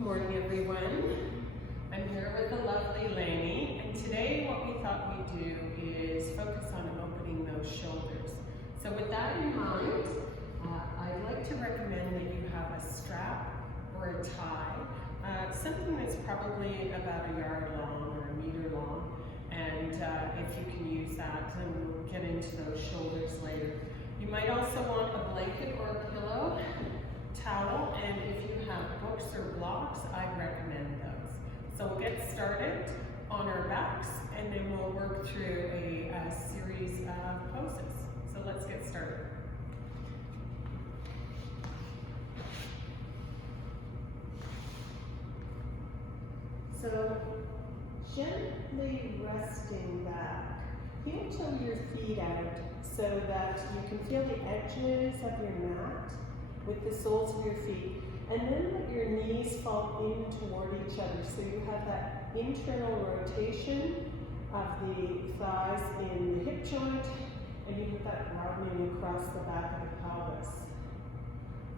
Good morning, everyone. I'm here with the lovely Lainey, and today what we thought we'd do is focus on opening those shoulders. So with that in mind, I'd like to recommend that you have a strap or a tie, something that's probably about a yard long or a meter long, and if you can use that, then we'll get into those shoulders later. You might also want a blanket or a pillow, towel, and if you have books or blocks, I'd recommend those. So we'll get started on our backs, and then we'll work through a series of poses. So let's get started. So gently resting back, heel toe your feet out so that you can feel the edges of your mat with the soles of your feet, and then let your knees fall in toward each other so you have that internal rotation of the thighs in the hip joint, and you get that broadening across the back of the pelvis.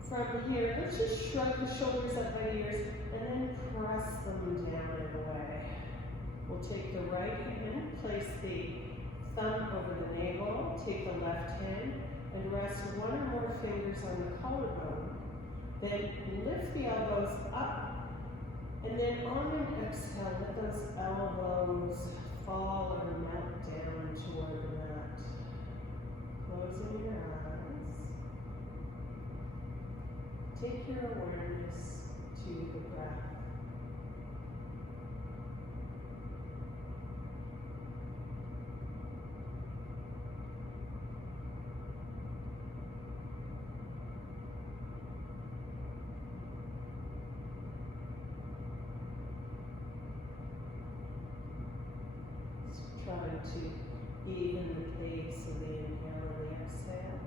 From here, let's just shrug the shoulders up by the ears and then press them down and away. We'll take the right hand, place the thumb over the navel, take the left hand, and rest one or more fingers on the collarbone. Then lift the elbows up, and then on an exhale, let those elbows fall or melt down toward the mat. Closing your eyes. Take your awareness to the breath. Trying to even the pace of the inhale and the exhale.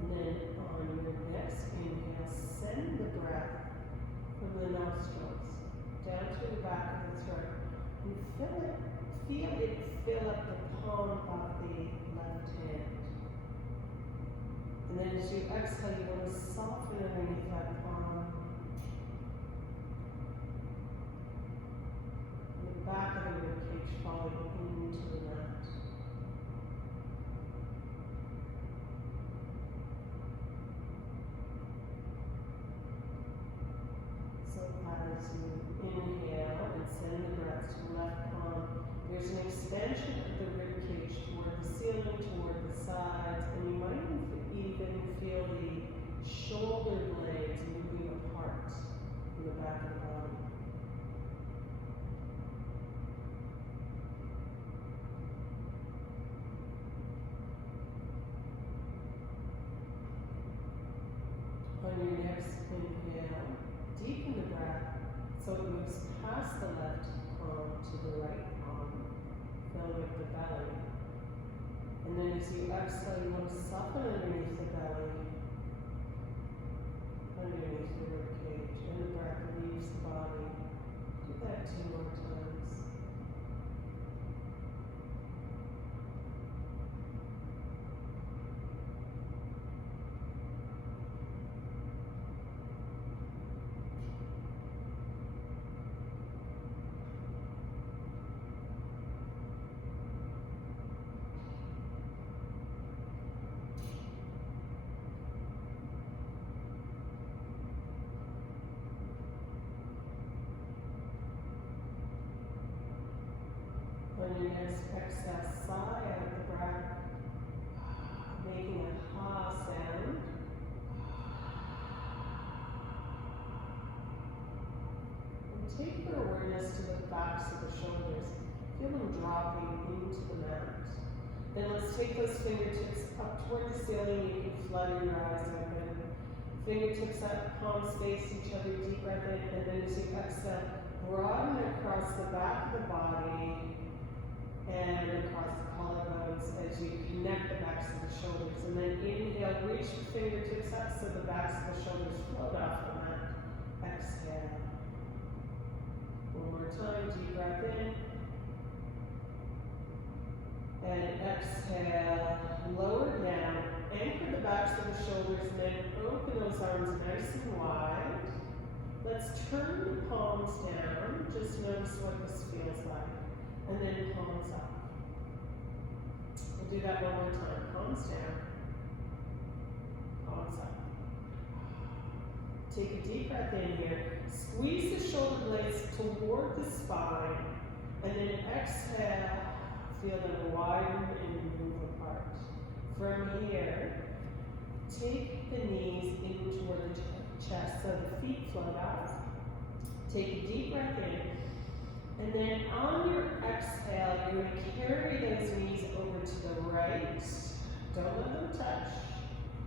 And then on your next inhale, send the breath from the nostrils down to the back of the throat. And feel it fill up the palm of the left hand. And then as you exhale, you want to soften underneath that palm. And the back of the ribcage falling into the mat. So as you inhale and send the breath to the left palm, there's an expansion of the ribcage toward the ceiling, toward the sides, and you might even feel the shoulder blades moving apart from the back of the body. On your next inhale, deepen the breath so it moves past the left palm to the right palm, filling up the belly. And then as you exhale, you want to soften underneath the belly, underneath the ribcage, and the breath leaves the body. Do that 2 more times. On your next exhale, sigh out the breath, making a ha sound. And take your awareness to the backs of the shoulders. Feel them dropping into the mat. Then let's take those fingertips up toward the ceiling. You can flutter your eyes open. Fingertips up, palms face each other, deep breath in, and then as you exhale, broaden across the back of the body and across the collarbones as you connect the backs of the shoulders. And then inhale, reach the fingertips up so the backs of the shoulders float off the mat. Exhale. One more time, deep breath in. And exhale. turn the palms down. Just notice what this feels like. And then palms up. We'll do that one more time. Palms down. Palms up. Take a deep breath in here. Squeeze the shoulder blades toward the spine. And then exhale. Feel them widen and move apart. From here, take the knees in toward the chest so the feet float out. Take a deep breath in. And then on your exhale, you're going to carry those knees over to the right. Don't let them touch.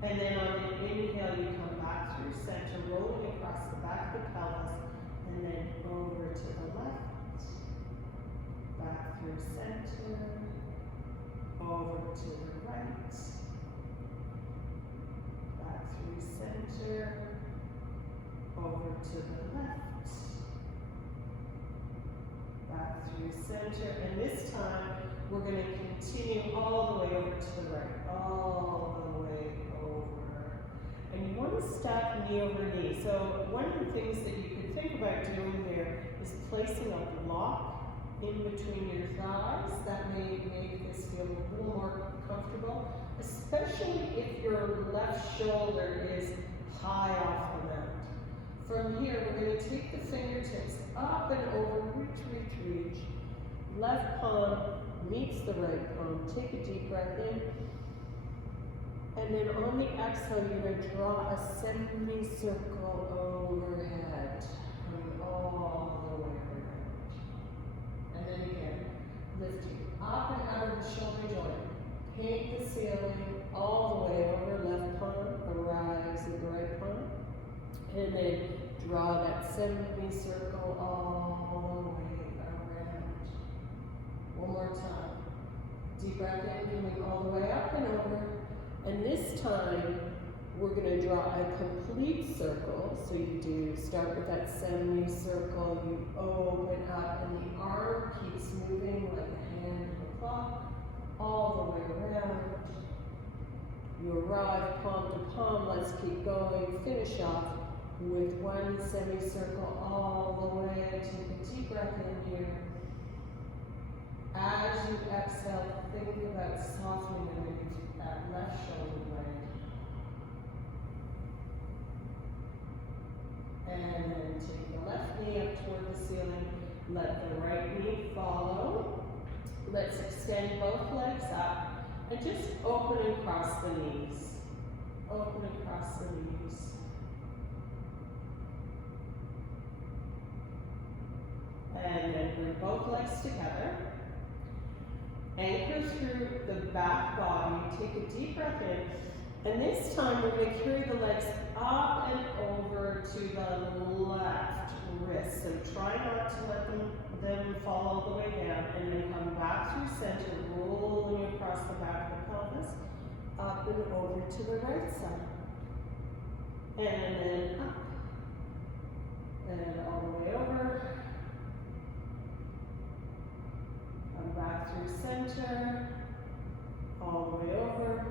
And then on the inhale, you come back through center, rolling across the back of the pelvis, and then over to the left. Back through center, over to the right. Back through center, over to the left. Back through center, and this time we're going to continue all the way over to the right, all the way over. And you want to stack knee over knee. So one of the things that you can think about doing there is placing a block in between your thighs. That may make this feel a little more comfortable, especially if your left shoulder is high off the mat. From here, we're going to take the fingertips up and over, reach, reach, reach. Left palm meets the right palm. Take a deep breath in. And then on the exhale, you're going to draw a semicircle overhead, coming all the way around. And then again, lifting up and out of the shoulder joint. Paint the ceiling all the way over, left palm, arise with the right palm. And then draw that semicircle all the way around. One more time. Deep breath in, coming all the way up and over. And this time, we're going to draw a complete circle. So you do start with that semicircle, you open up, and the arm keeps moving like the hand of a clock, all the way around. You arrive palm to palm. Let's keep going. Finish off with one semicircle all the way. Take a deep breath in here. As you exhale, think about softening underneath that left shoulder blade. And then take the left knee up toward the ceiling. Let the right knee follow. Let's extend both legs up and just open and cross the knees. Open and cross the knees. And then bring both legs together. Anchor through the back body. Take a deep breath in. And this time we're going to carry the legs up and over to the left wrist. So try not to let them fall all the way down. And then come back through center, rolling across the back of the pelvis. Up and over to the right side. And then up. And all the way over. Back through center, all the way over,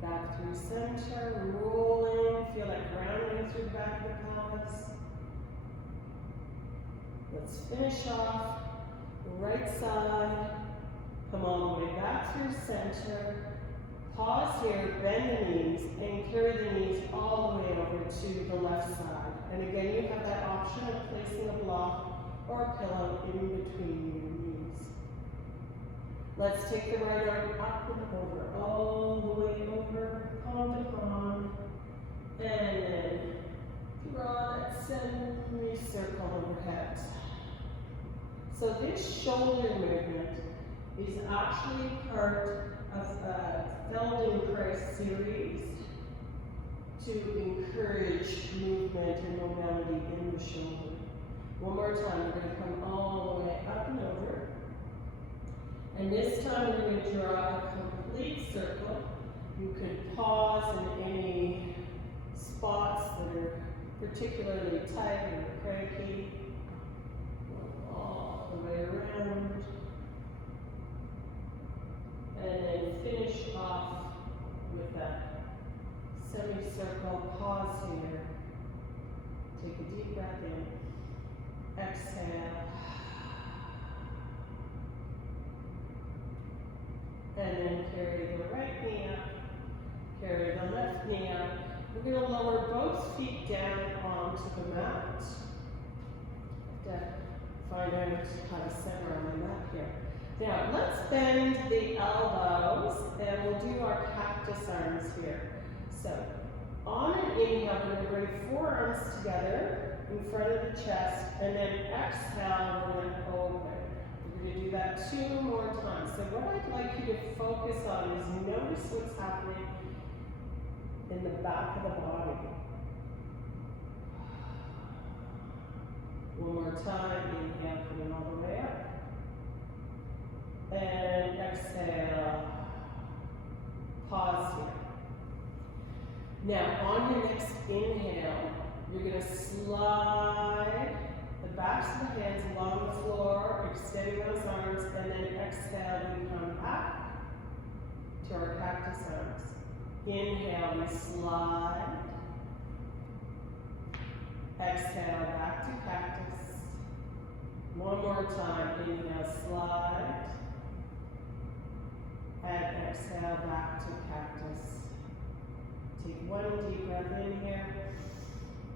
back through center, rolling, feel like grounding through the back of the pelvis. Let's finish off, right side, come all the way back through center, pause here, bend the knees, and carry the knees all the way over to the left side. And again, you have that option of placing a block or a pillow in between your knees. Let's take the right arm up and over, all the way over, palm to palm, and then draw that semicircle overhead. So this shoulder movement is actually part of a Feldenkrais series to encourage movement and mobility in the shoulder. One more time, we're going to come all the way up and over. And this time we're going to draw a complete circle. You could pause in any spots that are particularly tight or cranky. All the way around. And then finish off with that semicircle. Pause here. deep breath in. Exhale. And then carry the right knee up. Carry the left knee up. We're going to lower both feet down onto the mat. Find out how to center on my mat here. Now, let's bend the elbows, and we'll do our cactus arms here. So, on an inhale, we're going to bring forearms together in front of the chest, and then exhale, we're going to open. We're going to do that 2 more times. So what I'd like you to focus on is notice what's happening in the back of the body. One more time, inhale, coming all the way up. And exhale. Pause here. Now, on your next inhale, you're going to slide the backs of the hands along the floor, extending those arms, and then exhale, we come back to our cactus arms. Inhale, we slide. Exhale, back to cactus. One more time, inhale, slide. And exhale, back to cactus. Take one deep breath in here.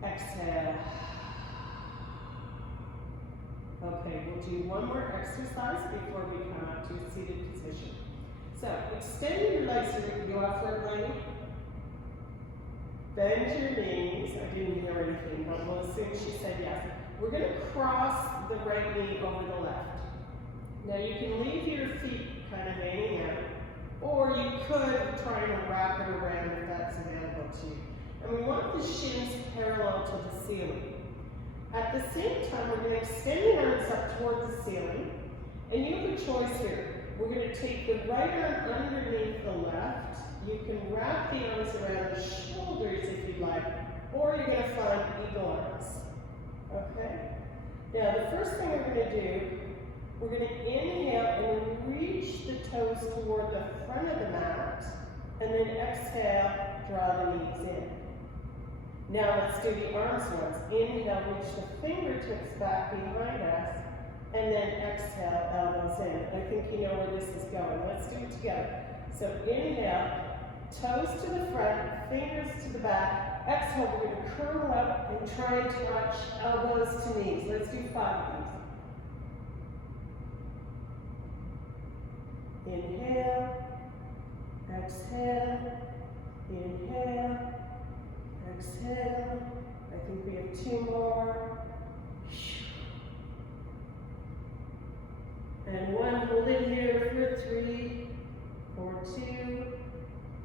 Exhale. Okay, we'll do one more exercise before we come up to a seated position. So, extend your legs. You up for it, lady? Bend your knees. I didn't hear anything, but we'll assume she said yes. We're going to cross the right knee over the left. Now, you can leave your feet kind of hanging out, or you could try to wrap it around if that's available to you. And we want the shins parallel to the ceiling. At the same time, we're going to extend the arms up towards the ceiling, and you have a choice here. We're going to take the right arm underneath the left. You can wrap the arms around the shoulders if you like, or you're going to find eagle arms. Okay? Now, the first thing we're going to do, we're going to inhale and reach the toes toward the front of the mat, and then exhale, draw the knees in. Now let's do the arms once. Inhale, reach the fingertips back behind us, and then exhale, elbows in. I think you know where this is going. Let's do it together. So inhale, toes to the front, fingers to the back. Exhale, we're going to curl up and try and touch elbows to knees. Let's do 5 of these. Inhale, exhale, inhale, exhale. I think we have 2 more. And 1, hold it here for 3, for 2,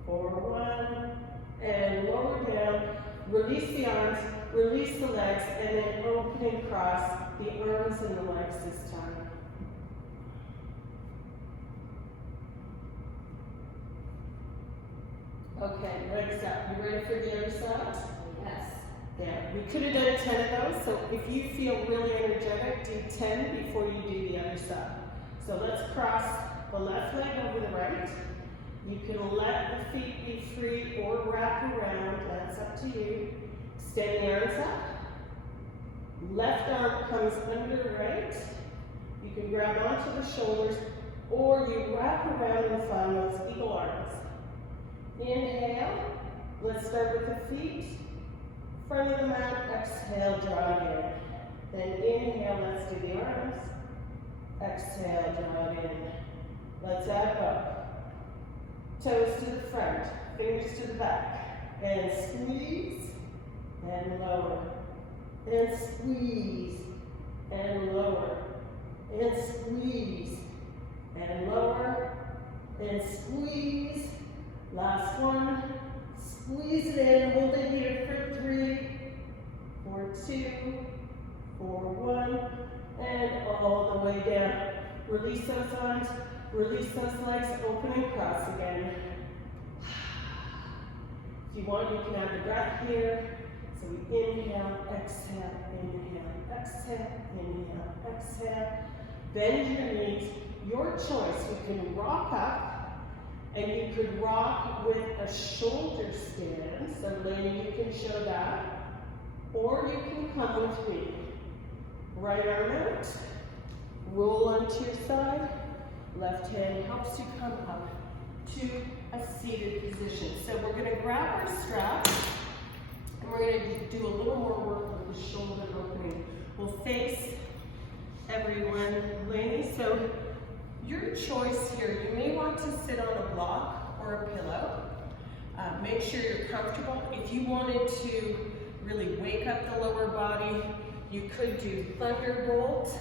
for 1, and lower down. Release the arms, release the legs, and then open and cross the arms and the legs this time. Okay, legs up. You ready for the other side? Yes. Yeah, we could have done 10 of those, so if you feel really energetic, do 10 before you do the other side. So let's cross the left leg over the right. You can let the feet be free or wrap around, that's up to you. Extend the arms up. Left arm comes under right. You can grab onto the shoulders, or you wrap around and find those eagle arms. Inhale, let's start with the feet. Front of the mat, exhale, draw it in. Then inhale, let's do the arms. Exhale, draw it in. Let's add up. Toes to the front, fingers to the back. And squeeze, and lower. And squeeze, and lower. And squeeze, and lower. And squeeze. Last one. Squeeze it in, hold it here for 3, for 2, for 1, and all the way down. Release those arms, release those legs, open and cross again. If you want, you can add the breath here. So we inhale, exhale, inhale, exhale, inhale, exhale. Bend your knees, your choice. You can rock up, and you could rock with a shoulder stand, so Lynn, you can show that. Or you can come come with me. Right arm out, roll onto your side, left hand helps you come up to a seated position. So we're going to grab our strap, and we're going to do a little more work with the shoulder opening. We'll face everyone, Lainey. So your choice here, you may want to sit on a block or a pillow. Make sure you're comfortable. If you wanted to really wake up the lower body, you could do thunderbolt,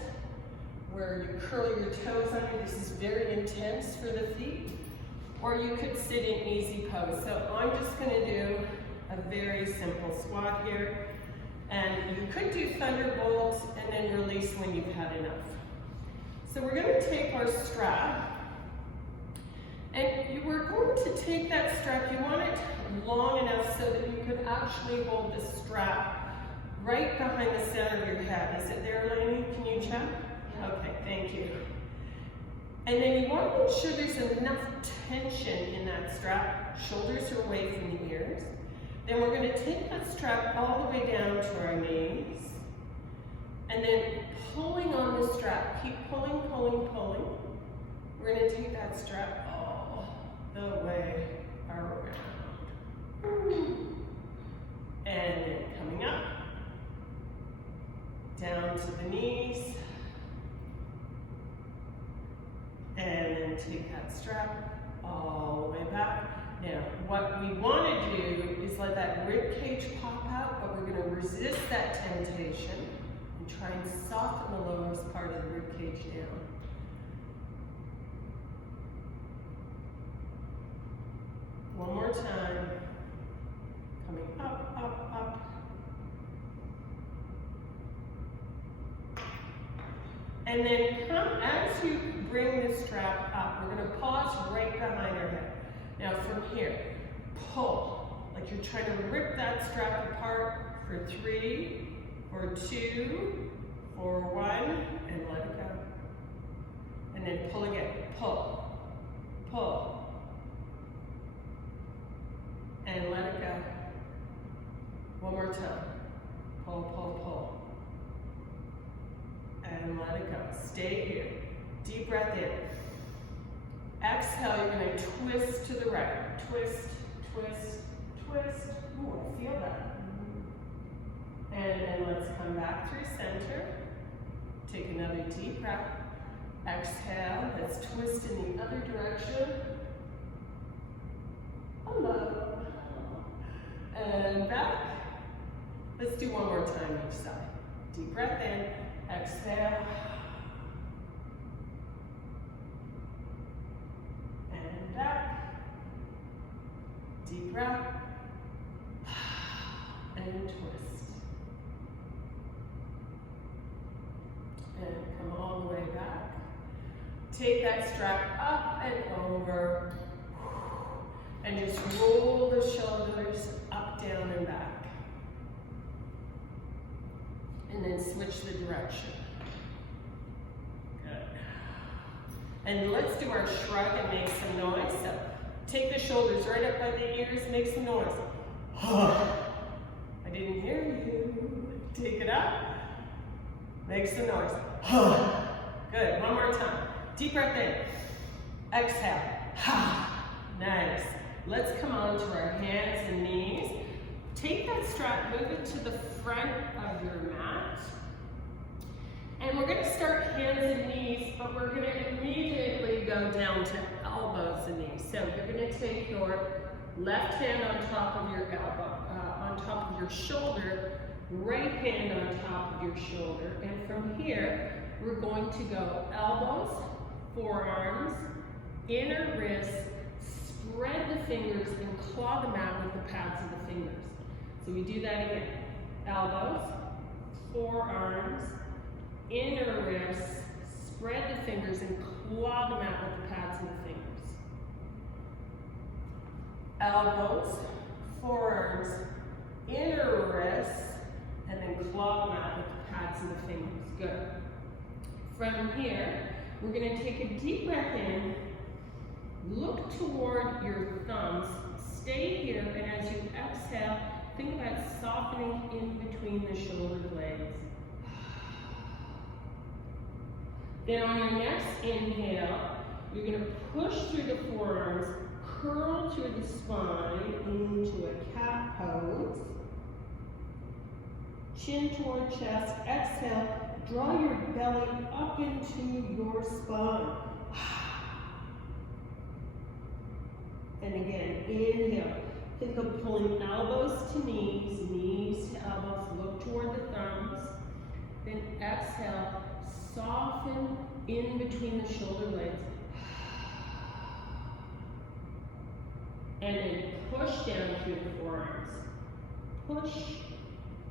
where you curl your toes under. This is very intense for the feet. Or you could sit in easy pose. So I'm just going to do a very simple squat here. And you could do thunderbolt and then release when you've had enough. So we're going to take our strap. And we're going to take that strap. You want it long enough so that you can actually hold the strap right behind the center of your head. Is it there, Lainey? Can you check? Yeah. Okay, thank you. And then you want to make sure there's enough tension in that strap. Shoulders are away from the ears. Then we're going to take that strap all the way down to our knees. And then pulling on the strap. Keep pulling, pulling, pulling. We're going to take that strap all the way around. And then coming up. Down to the knees. And then take that strap all the way back. Now, what we want to do is let that rib cage pop out, but we're going to resist that temptation and try and soften the lowest part of the rib cage down. One more time. Coming up, up, up. And then as you bring the strap up, we're going to pause right behind our head. Now from here, pull, like you're trying to rip that strap apart for 3, for 2, for 1, and let it go. And then pull again, pull, pull, and let it go. One more time, pull, pull, pull. And let it go. Stay here. Deep breath in. Exhale, you're going to twist to the right. Twist, twist, twist. Ooh, I feel that. And then let's come back through center. Take another deep breath. Exhale. Let's twist in the other direction. Hello. And back. Let's do one more time each side. Deep breath in. Exhale. And back. Deep breath. And twist. And come all the way back. Take that strap up and over. And just roll the shoulders up, down, and back. And then switch the direction. Good. And let's do our shrug and make some noise. So take the shoulders right up by the ears, make some noise. I didn't hear you. Take it up. Make some noise. Good. One more time. Deep breath in. Exhale. Nice. Let's come on to our hands and knees. Take that strap, move it to the front of your mat. And we're going to start hands and knees, but we're going to immediately go down to elbows and knees. So you're going to take your left hand on top of your elbow, on top of your shoulder, right hand on top of your shoulder. And from here, we're going to go elbows, forearms, inner wrists, spread the fingers and claw the mat with the pads of the fingers. So we do that again. Elbows, forearms, inner wrists, spread the fingers and claw the mat with the pads of the fingers. Elbows, forearms, inner wrists, and then claw the mat with the pads of the fingers. Good. From here, we're going to take a deep breath in, look toward your thumbs, stay here, and as you exhale, think about softening in between the shoulder blades. Then on your next inhale, you're going to push through the forearms, curl through the spine into a cat pose. Chin toward chest, exhale, draw your belly up into your spine. And again, inhale. Think of pulling elbows to knees, knees to elbows, look toward the thumbs. Then exhale, soften in between the shoulder blades. And then push down through the forearms. Push,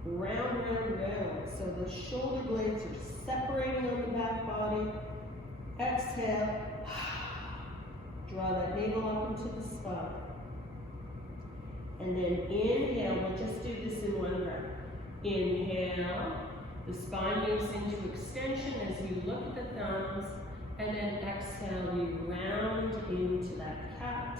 round, round, round. So the shoulder blades are separating on the back body. Exhale, draw that navel up into the spine. And then inhale, we'll just do this in one breath. Inhale, the spine moves into extension as you look at the thumbs. And then exhale, we round into that cat.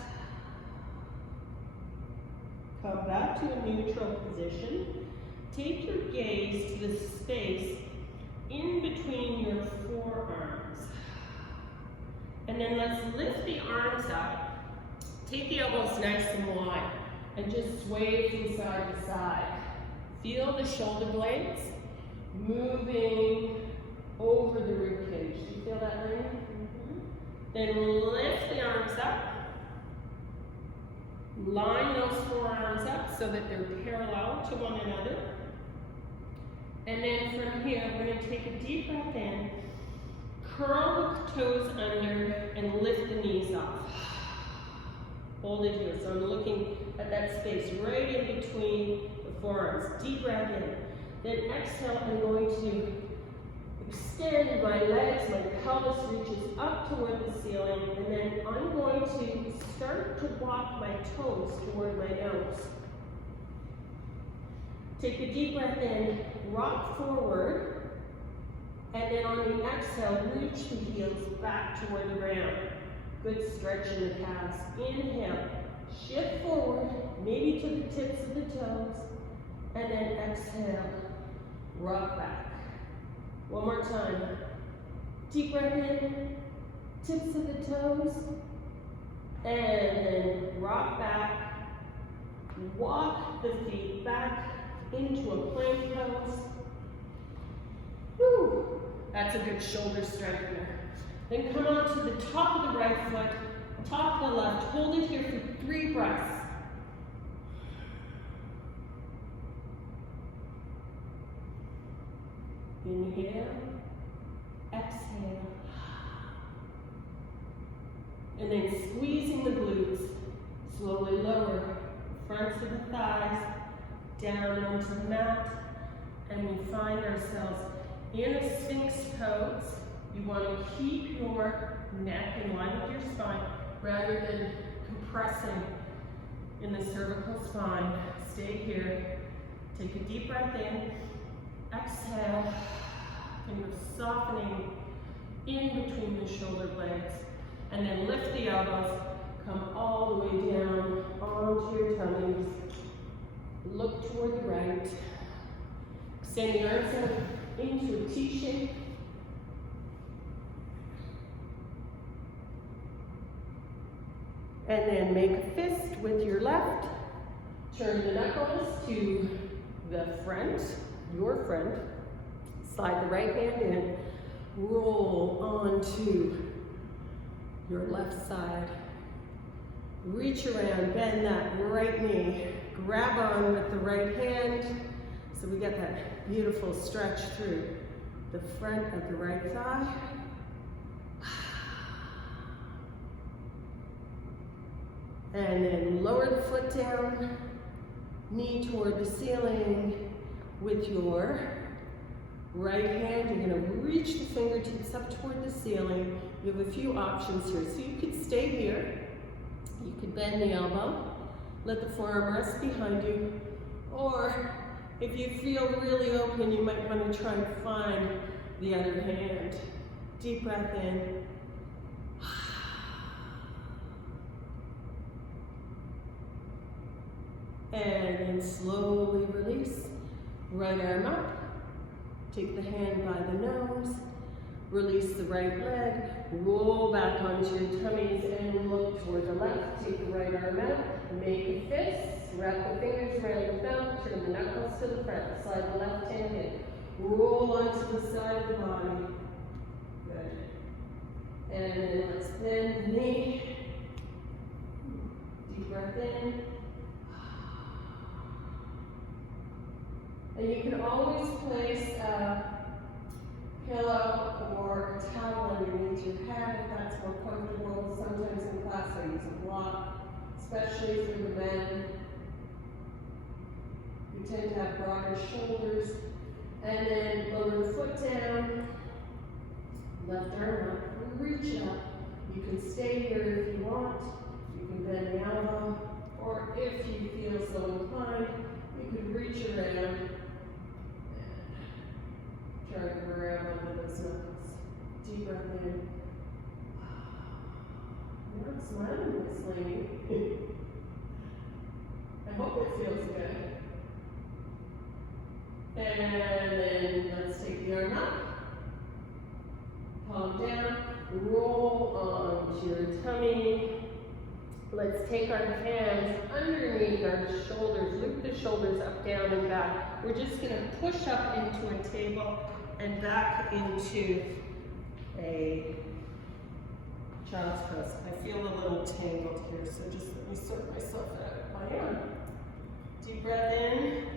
Come back to a neutral position. Take your gaze to the space in between your forearms. And then let's lift the arms up. Take the elbows nice and wide and just sway from side to side. Feel the shoulder blades moving over the rib cage. Do you feel that, Lynn? Then lift the arms up. Line those forearms up so that they're parallel to one another. And then from here, we're going to take a deep breath in, curl the toes under, and lift the knees off. Hold it here. So I'm looking at that space right in between the forearms. Deep breath in. Then exhale, I'm going to extend my legs, my pelvis reaches up toward the ceiling, and then I'm going to start to walk my toes toward my nose. Take a deep breath in, rock forward, and then on the exhale, reach the heels back toward the ground. Good stretch in the calves. Inhale, shift forward, maybe to the tips of the toes, and then exhale, rock back. One more time. Deep breath in, tips of the toes, and then rock back. Walk the feet back into a plank pose. Whew. That's a good shoulder straightener. Then come on to the top of the right foot, top of the left. Hold it here for 3 breaths. Inhale, exhale. And then squeezing the glutes, slowly lower the fronts of the thighs, down onto the mat, and we find ourselves in a Sphinx Pose. You want to keep your neck in line with your spine rather than compressing in the cervical spine. Stay here. Take a deep breath in. Exhale. Think of softening in between the shoulder blades. And then lift the elbows. Come all the way down onto your tummies. Look toward the right. Extend the arms out into a T shape. And then make a fist with your left. Turn the knuckles to the front, your front. Slide the right hand in. Roll onto your left side. Reach around, bend that right knee. Grab on with the right hand. So we get that beautiful stretch through the front of the right thigh. And then lower the foot down, knee toward the ceiling. With your right hand, you're going to reach the fingertips up toward the ceiling. You have a few options here. So you could stay here. You could bend the elbow, let the forearm rest behind you. Or if you feel really open, you might want to try and find the other hand. Deep breath in. And then slowly release. Right arm up. Take the hand by the nose. Release the right leg. Roll back onto your tummies and look toward the left. Take the right arm out. Make a fist. Wrap the fingers around the thumb. Turn the knuckles to the front. Slide the left hand in. Roll onto the side of the body. Good. And then let's bend the knee. Deep breath in. And you can always place a pillow or a towel underneath your head if that's more comfortable. Sometimes in class I use a block, especially for the men. You tend to have broader shoulders. And then lower the foot down, left arm up, reach up. You can stay here if you want. You can bend the elbow, or if you feel so inclined, you can reach around. Try to grab onto those knuckles. Deep breath in. You're not smiling, Miss Lady. I hope it feels good. And then let's take the arm up. Palm down. Roll onto your tummy. Let's take our hands underneath our shoulders. Loop the shoulders up, down, and back. We're just going to push up into a table and back into a child's pose. I feel a little tangled here, so just let me sort myself out. I am. Deep breath in.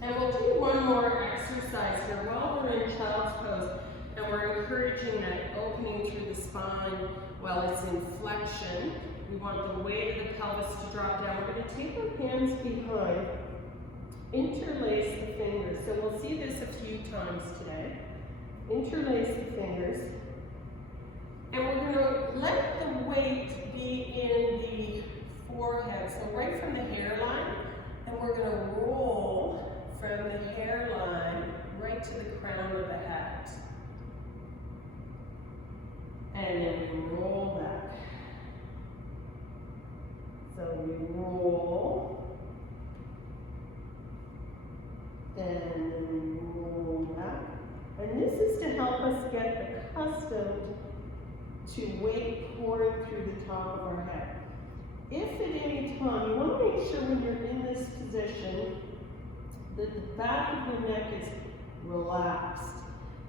And we'll do one more exercise here while we're in child's pose, and we're encouraging that opening through the spine while it's in flexion. We want the weight of the pelvis to drop down. We're going to take our hands behind, interlace the fingers. So we'll see this a few times today. Interlace the fingers. And we're going to let the weight be in the forehead, so right from the hairline, and we're going to roll from the hairline right to the crown of the hat. And then we roll back. So we roll, and then we roll back. And this is to help us get accustomed to weight pouring through the top of our head. If at any time, you want to make sure when you're in this position that the back of the neck is relaxed.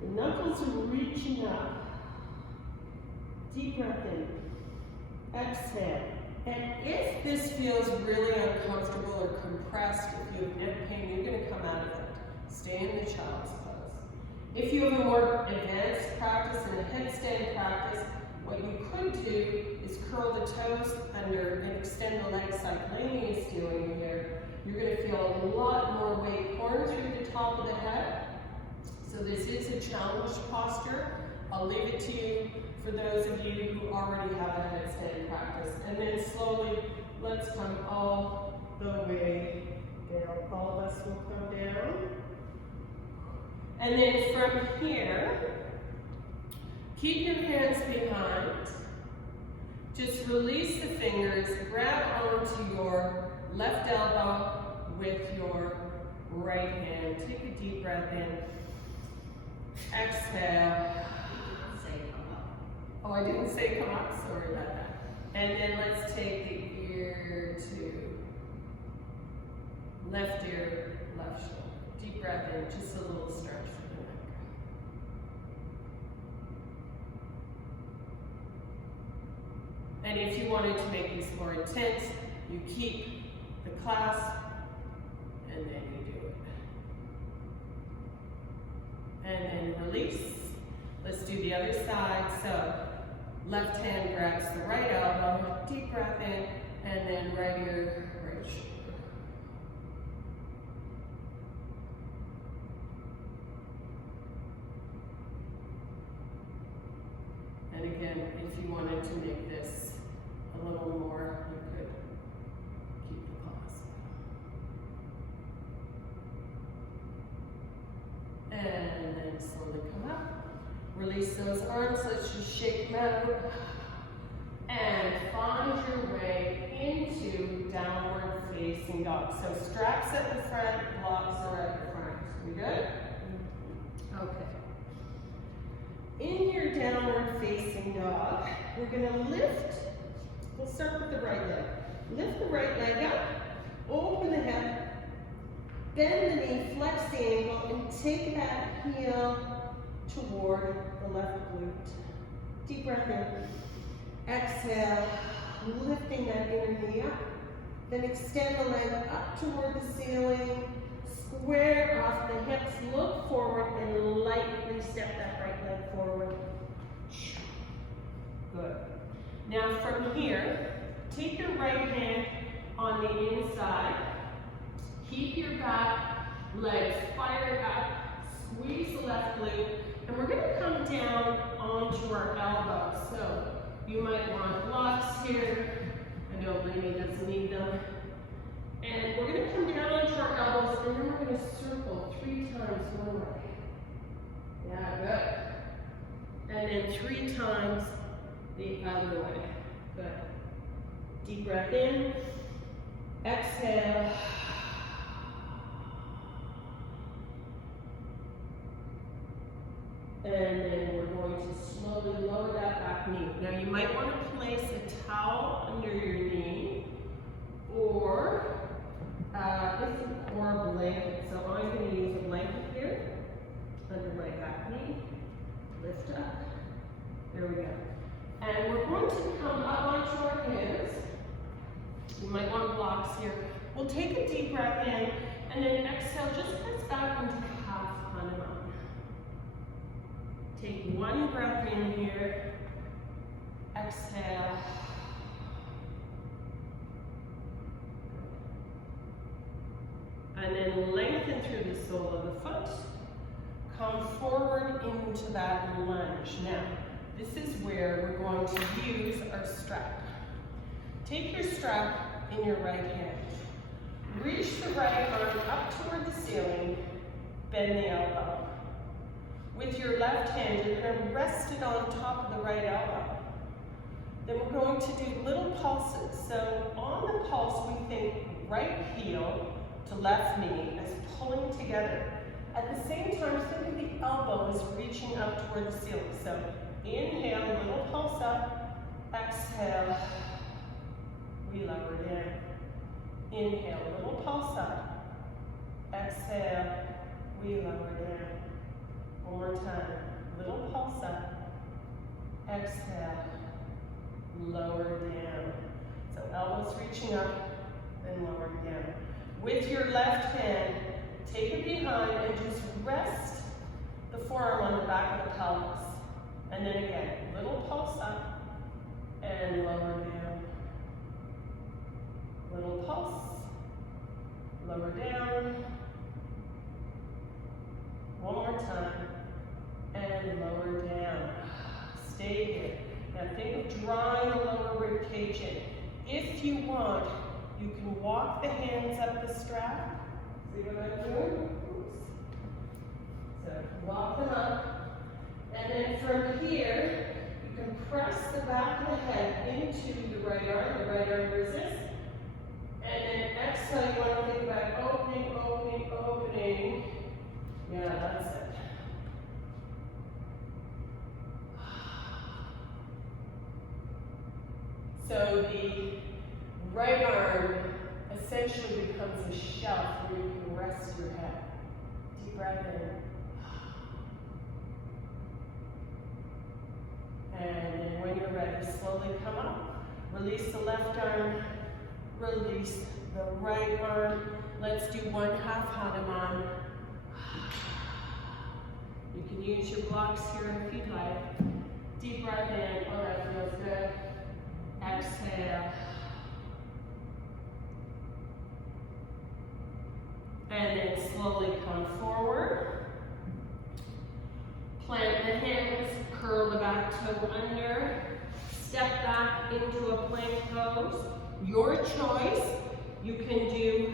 The knuckles are reaching up. Deep breath in. Exhale. And if this feels really uncomfortable or compressed, if you have neck pain, you're going to come out of it. Stay in the child's pose. If you have a more advanced practice and a headstand practice, what you could do is curl the toes under and extend the legs like Lainey is doing here. You're going to feel a lot more weight pouring through the top of the head. So this is a challenge posture. I'll leave it to you for those of you who already have a headstand practice. And then slowly, let's come all the way down. All of us will come down. And then from here, keep your hands behind. Just release the fingers, grab onto your left elbow with your right hand. Take a deep breath in. Exhale. Oh, I didn't say come up, sorry about that. And then let's take the ear to left ear, left shoulder. Deep breath in, just a little stretch for the neck. And if you wanted to make this more intense, you keep the clasp, and then you do it. And then release. Let's do the other side. So left hand grabs the right elbow, deep breath in, and then right ear, right shoulder. And again, if you wanted to make this a little more, you could keep the clasp. And slowly come up. Release those arms, let's just shake them out. And find your way into downward facing dog. So straps at the front, blocks are at the front. We good? Okay. In your downward facing dog, we're gonna lift. We'll start with the right leg. Lift the right leg up, open the hip, bend the knee, flex the ankle, and take that heel toward the left glute. Deep breath in. Exhale, lifting that inner knee up. Then extend the leg up toward the ceiling. Square off the hips, look forward, and lightly step that right leg forward. Good. Now from here, take your right hand on the inside. Keep your back legs fired up. Squeeze the left glute. And we're going to come down onto our elbows. So you might want blocks here. I know Lainey doesn't need them. And we're going to come down onto our elbows, and then we're going to circle 3 times one way. Yeah, good. And then 3 times the other way. Good. Deep breath in. Exhale. And then we're going to slowly lower that back knee. Now you might want to place a towel under your knee, or a blanket. So I'm going to use a blanket here under my back knee. Lift up. There we go. And we're going to come up onto our hands. You might want blocks here. We'll take a deep breath in, and then exhale, just press back into half Hanuman. Take 1 breath in here. Exhale. And then lengthen through the sole of the foot. Come forward into that lunge. Now, this is where we're going to use our strap. Take your strap in your right hand. Reach the right arm up toward the ceiling. Bend the elbow. With your left hand, you're going to rest it on top of the right elbow. Then we're going to do little pulses. So on the pulse, we think right heel to left knee as pulling together. At the same time, think of the elbow as reaching up toward the ceiling. So inhale, little pulse up. Exhale, we lower down. Inhale, little pulse up. Exhale, we lower down. One more time. Little pulse up. Exhale, lower down. So elbows reaching up, then lower down. With your left hand, take it behind and just rest the forearm on the back of the pelvis. And then again, little pulse up and lower down. Little pulse, lower down. One more time, and lower down. Stay here. Now think of drawing the lower rib cage in. If you want, you can walk the hands up the strap. See what I'm doing? Oops. So walk them up. And then from here, you can press the back of the head into the right arm resists. And then exhale, you want to think about opening, opening, opening. Yeah, that's it. So the right arm essentially becomes a shelf where you can rest your head. Deep breath in. And then when you're ready, slowly come up. Release the left arm. Release the right arm. Let's do 1 half Hanuman. You can use your blocks here if you'd like. Deep breath in. Oh, that feels good. Exhale. And then slowly come forward. Plant the hands, curl the back toe under. Step back into a plank pose. Your choice. You can do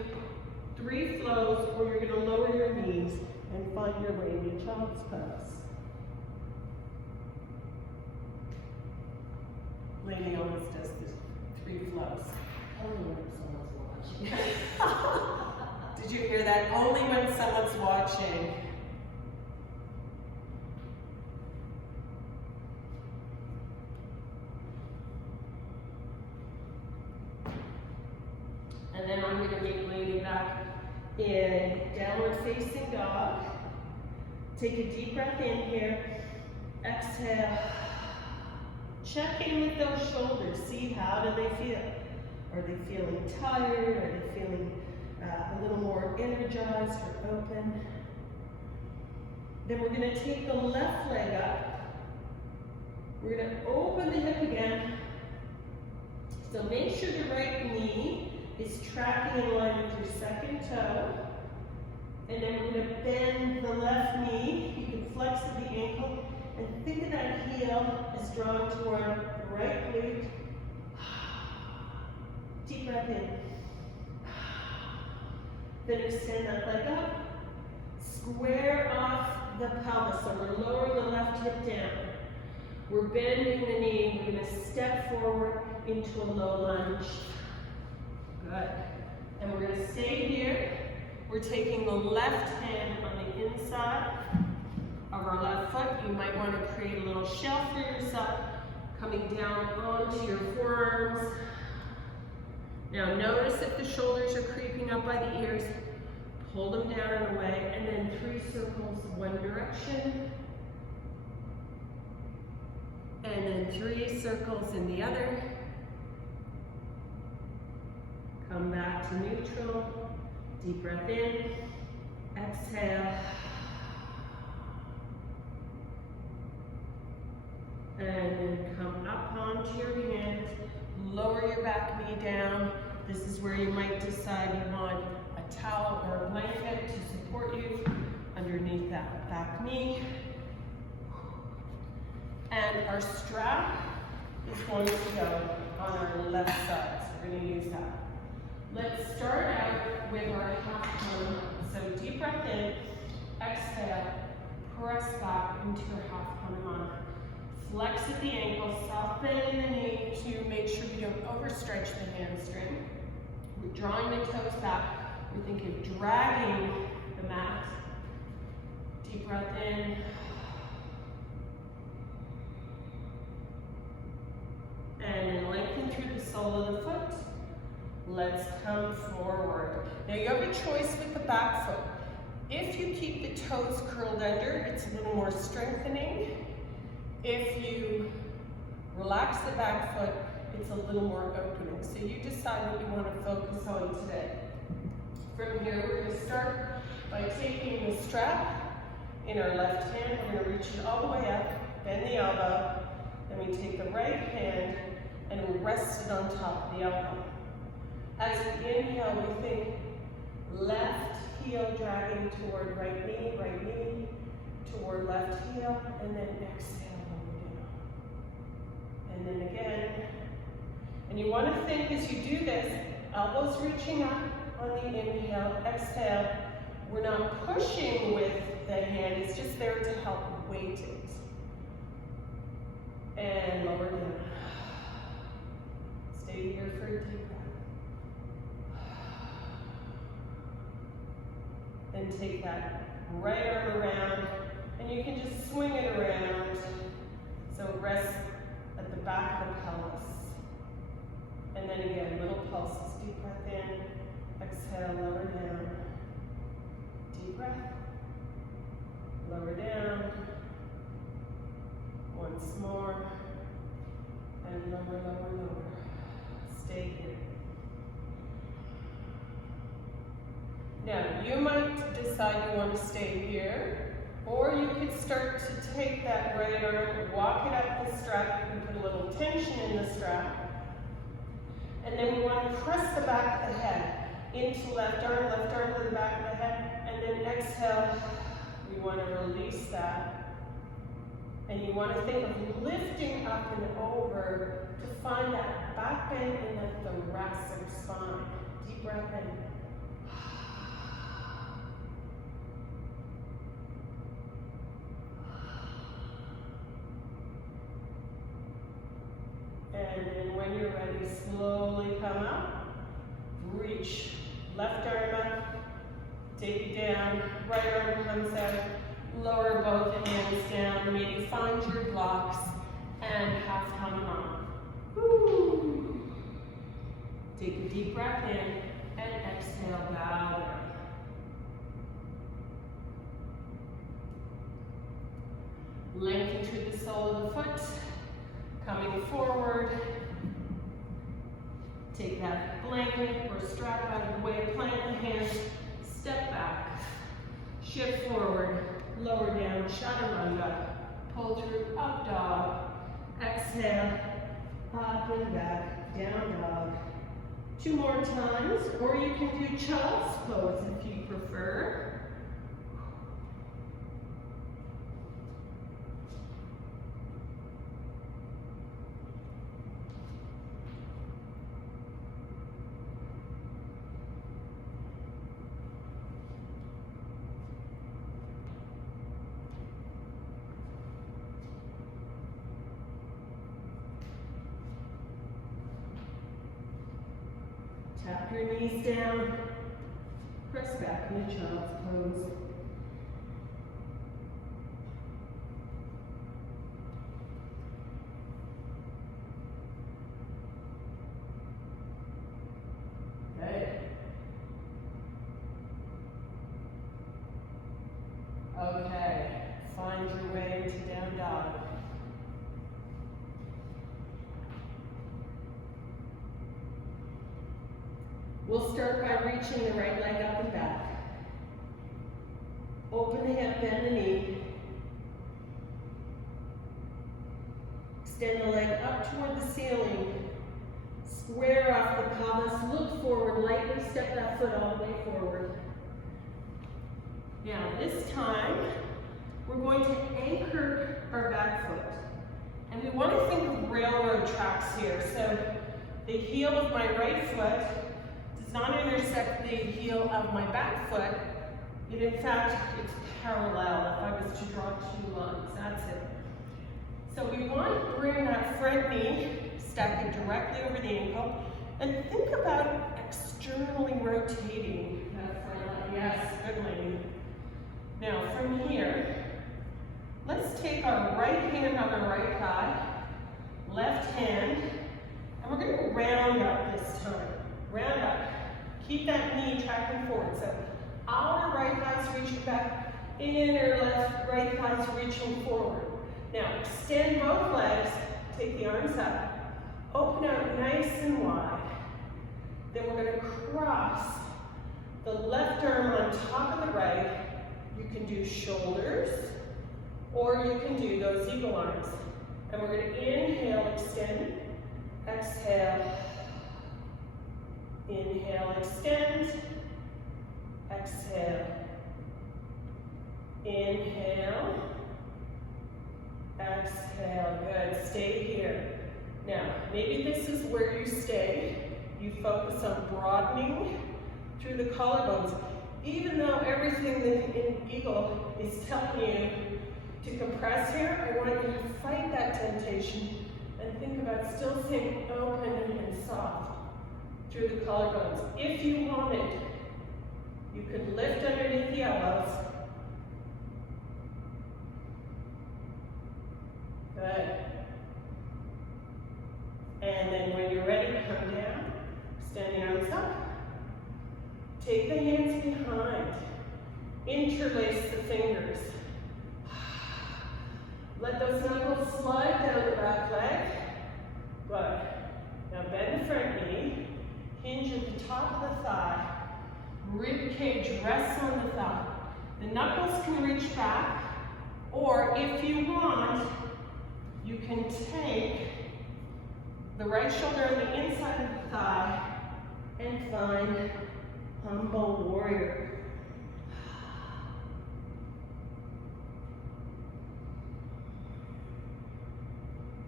3 flows, or you're going to lower your knees and find your way into child's pose. Lady always does the 3 flows. Only when someone's watching. Did you hear that? Only when someone's watching. And then I'm going to meet Lady back in downward facing dog. Take a deep breath in here. Exhale. Check in with those shoulders. See, how do they feel? Are they feeling tired? Are they feeling a little more energized or open? Then we're going to take the left leg up. We're going to open the hip again. So make sure the right knee is tracking in line with your second toe. And then we're going to bend the left knee. You can flex at the ankle. And think of that heel as drawing toward the right glute. Deep breath in. Then extend that leg up. Square off the pelvis. So we're lowering the left hip down. We're bending the knee. We're going to step forward into a low lunge. Good. And we're going to stay here. We're taking the left hand on the inside of our left foot. You might want to create a little shelf for yourself, coming down onto your forearms. Now notice if the shoulders are creeping up by the ears, pull them down and away, and then 3 circles, one direction, and then 3 circles in the other. Come back to neutral, deep breath in, exhale. And then come up onto your hands, lower your back knee down. This is where you might decide you want a towel or a blanket to support you underneath that back knee. And our strap is going to go on our left side, so we're going to use that. Let's start out with our half cone. So deep breath in, exhale, press back into your half cone on. Flex at the ankle, soft bend in the knee to make sure you don't overstretch the hamstring. We're drawing the toes back. We're thinking of dragging the mat. Deep breath in. And then lengthen through the sole of the foot. Let's come forward. Now you have a choice with the back foot. If you keep the toes curled under, it's a little more strengthening. If you relax the back foot, it's a little more opening. So you decide what you want to focus on today. From here, we're going to start by taking the strap in our left hand. We're going to reach it all the way up, bend the elbow. Then we take the right hand and we rest it on top of the elbow. As we inhale, we think left heel dragging toward right knee, toward left heel, and then exhale. And then again. And you want to think as you do this, elbows reaching up on the inhale, exhale. We're not pushing with the hand, it's just there to help weight it. And lower down. Stay here for a deep breath. Then take that right arm around, and you can just swing it around. So rest at the back of the pelvis. And then again, little pulses. Deep breath in, exhale, lower down. Deep breath, lower down. Once more, and lower, lower, lower. Stay here. Now, you might decide you want to stay here, or you could start to take that right arm, walk it up the strap. You can put a little tension in the strap. And then we want to press the back of the head into left arm to the back of the head. And then exhale, we want to release that. And you want to think of lifting up and over to find that back bend in the thoracic spine. Deep breath in. when you're ready, slowly come up, reach, left arm up, take it down, right arm comes out, lower both hands down, maybe find your blocks, and half come up. Woo. Take a deep breath in, and exhale, bow down. Lengthen through the sole of the foot, coming forward. Take that blanket or strap out of the way, plant the hands, step back, shift forward, lower down, chaturanga, pull through, up dog, exhale, up and back, down dog. 2 more times, or you can do child's pose if you prefer. Tap your knees down, press back in the child's pose. Good. Okay, find your way to down dog. We'll start by reaching the right leg up and back. Open the hip, bend the knee. Extend the leg up toward the ceiling. Square off the pelvis, look forward, lightly step that foot all the way forward. Now this time, we're going to anchor our back foot. And we want to think of railroad tracks here. So the heel of my right foot does not intersect the heel of my back foot. In fact, it's parallel if I was to draw 2 lines. That's it. So we want to bring that front knee, stack it directly over the ankle, and think about externally rotating that front leg. Yes, good lady. Now from here, let's take our right hand on our right thigh, left hand, and we're going to round up this time. Round up. Keep that knee tracking forward. So outer right thigh's reaching back, inner right thigh's reaching forward. Now extend both legs, take the arms up, open out nice and wide. Then we're going to cross the left arm on top of the right. You can do shoulders, or you can do those eagle arms. And we're going to inhale, extend, exhale. Inhale, extend, exhale. Inhale, exhale. Good, stay here. Now, maybe this is where you stay. You focus on broadening through the collarbones. Even though everything in Eagle is telling you to compress here, I want you to fight that temptation and think about still staying open and soft through the collarbones. If you wanted, you could lift underneath the elbows. Good. And then when you're ready, come down, extend the arms up. Take the hands behind. Interlace the fingers. Let those knuckles slide down the back leg. Good. Now bend the front knee. Hinge at the top of the thigh. Rib cage rests on the thigh. The knuckles can reach back, or if you want, you can take the right shoulder on the inside of the thigh and find humble warrior.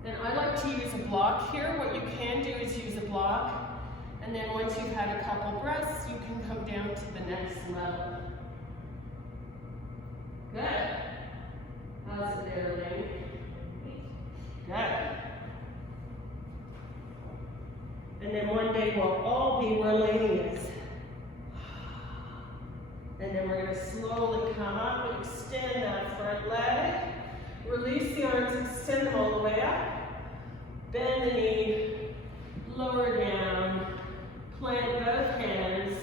And I like to use a block here. What you can do is use a block. And then once you've had a couple breaths, you can come down to the next level. Good. How's it there, lady? Good. And then one day we'll all be where Lainey is. And then we're gonna slowly come up and extend that front leg. Release the arms, extend them all the way up. Bend the knee, lower down, plant both hands,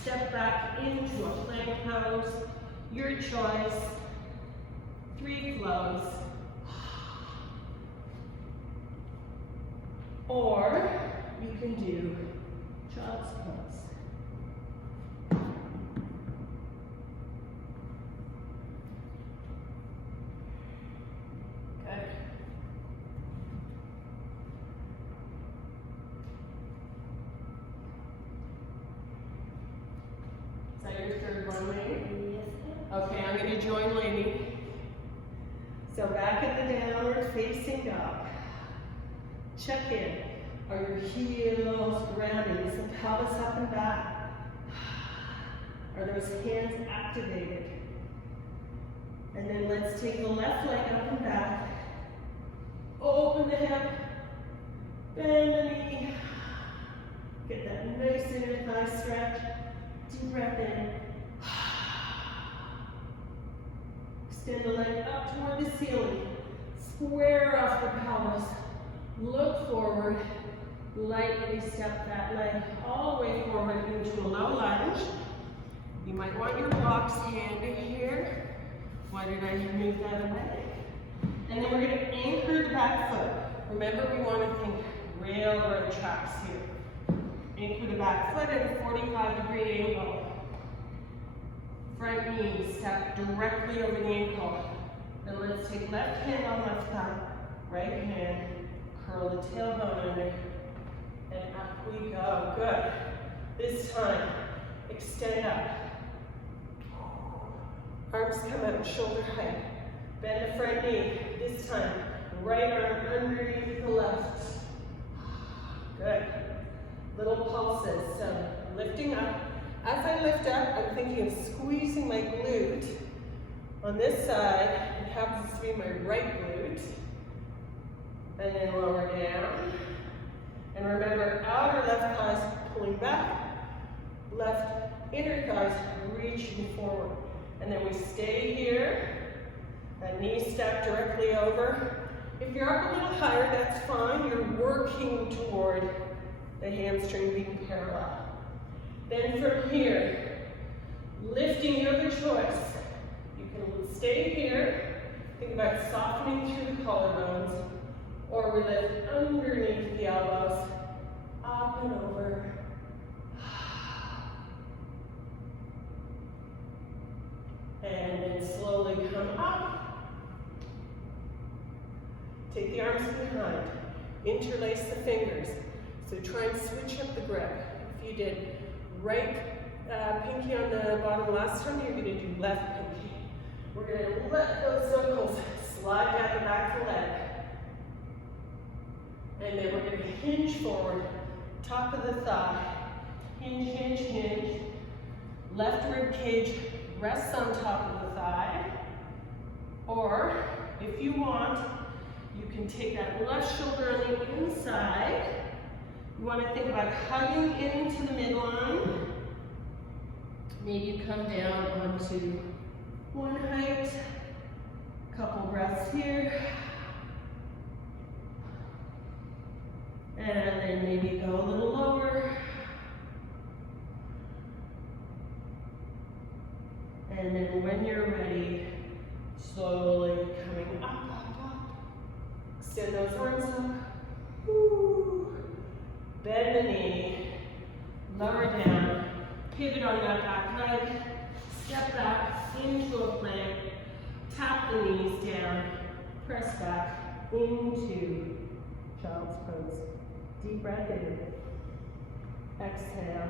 step back into a plank pose. Your choice, 3 flows. Or you can do child's pose. Good. Is that your third one, Lainey? Yes. Okay, I'm going to join Lainey. So back in the downward facing dog. Check in. Are your heels grounded? Is the pelvis up and back? Are those hands activated? And then let's take the left leg up and back. Open the hip. Bend the knee. Get that nice inner thigh stretch. Deep breath in. Extend the leg up toward the ceiling. Square off the pelvis. Look forward. Lightly step that leg all the way forward into a low lunge. You might want your blocks handy here. Why did I move that away? And then we're going to anchor the back foot. Remember, we want to think railroad tracks here. Anchor the back foot at a 45-degree angle. Front knee, step directly over the ankle. Then let's take left hand on left thigh, right hand, curl the tailbone under, and up we go. Good. This time, extend up. Arms come out shoulder height. Bend the front knee. This time, right arm underneath the left. Good. Little pulses. So lifting up. As I lift up, I'm thinking of squeezing my glute. On this side, it happens to be my right glute. And then lower down. And remember, outer left thighs pulling back. Left inner thighs reaching forward. And then we stay here. That knee stacked directly over. If you're up a little higher, that's fine. You're working toward the hamstring being parallel. Then from here, lifting, you have a choice. You can stay here, think about softening through the collarbones, or we lift underneath the elbows, up and over. And then slowly come up. Take the arms behind, interlace the fingers. So try and switch up the grip. If you did right pinky on the bottom last time, you're going to do left pinky. We're going to let those knuckles slide down the back of the leg. And then we're going to hinge forward, top of the thigh. Hinge, hinge, hinge. Left rib cage rests on top of the thigh. Or, if you want, you can take that left shoulder on the inside. You want to think about hugging into the midline. Maybe come down onto one height. Couple breaths here. And then maybe go a little lower. And then when you're ready, slowly coming up, up, up. Extend those arms up. Woo. Bend the knee, lower down, pivot on that back leg, step back into a plank, tap the knees down, press back into child's pose. Deep breath in, exhale.